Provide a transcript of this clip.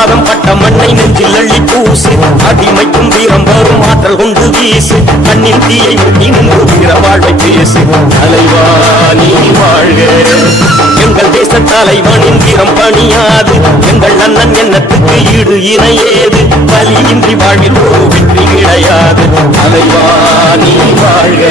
பாதம் பட்ட மண்ணை நெஞ்சில் அள்ளி பூசு அடிமைக்கும் வீரம் வரும் ஆற்றல் கொண்டு வீசு கண்ணின் தீயை முட்டி நின்று வீர வாழ்வை பேசு தலைவா நீ வாழ்க எங்கள் தேச தலைவனின் வீரம் பணியாது எங்கள் அண்ணன் எண்ணத்துக்கு ஈடு இணையேது பலியின்றி வாழ்வில் ஒரு வெற்றி கிடையாது தலைவா நீ வாழ்க